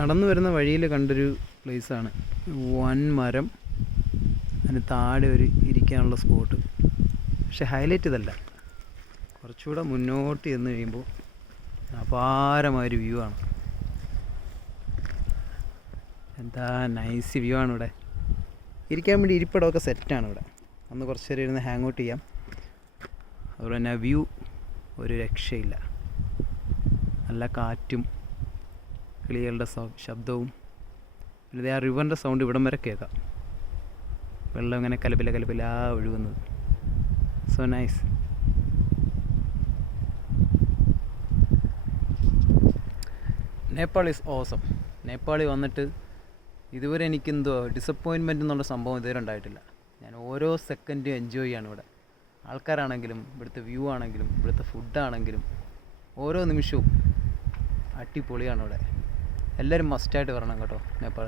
നടന്നു വരുന്ന വഴിയിൽ കണ്ടൊരു പ്ലേസാണ് വൻ മരം അതിന് താഴെ ഒരു ഇരിക്കാനുള്ള സ്പോട്ട് പക്ഷെ ഹൈലൈറ്റ് ഇതല്ല. കുറച്ചുകൂടെ മുന്നോട്ട് ചെന്ന് കഴിയുമ്പോൾ അപാരമായൊരു വ്യൂ ആണ്. എന്താ നൈസ് വ്യൂ ആണ് ഇവിടെ. ഇരിക്കാൻ വേണ്ടി ഇരിപ്പിടമൊക്കെ സെറ്റാണ് ഇവിടെ. ഒന്ന് കുറച്ച് നേരം ഇരുന്ന് ഹാങ് ഔട്ട് ചെയ്യാം. അതുപോലെ തന്നെ വ്യൂ ഒരു രക്ഷയില്ല. നല്ല കാറ്റും കിളികളുടെ ശബ്ദവും പിന്നെ ആ റിവറിന്റെ സൗണ്ട് ഇവിടം വരെ കേൾക്കാം. വെള്ളം ഇങ്ങനെ കലപില കലപില ഒഴുകുന്നത്. So nice Nepal is awesome നേപ്പാളിൽ വന്നിട്ട് ഇതുവരെ എനിക്കെന്തോ ഡിസപ്പോയിൻമെന്റ് എന്നുള്ള സംഭവം ഇതുവരെ ഉണ്ടായിട്ടില്ല. ഞാൻ ഓരോ സെക്കൻഡും എൻജോയ് ചെയ്യാണ് ഇവിടെ. ആൾക്കാരാണെങ്കിലും ഇവിടുത്തെ വ്യൂ ആണെങ്കിലും ഇവിടുത്തെ ഫുഡാണെങ്കിലും ഓരോ നിമിഷവും അടിപൊളിയാണ് ഇവിടെ. എല്ലാവരും മസ്റ്റായിട്ട് വരണം കേട്ടോ നേപ്പാൾ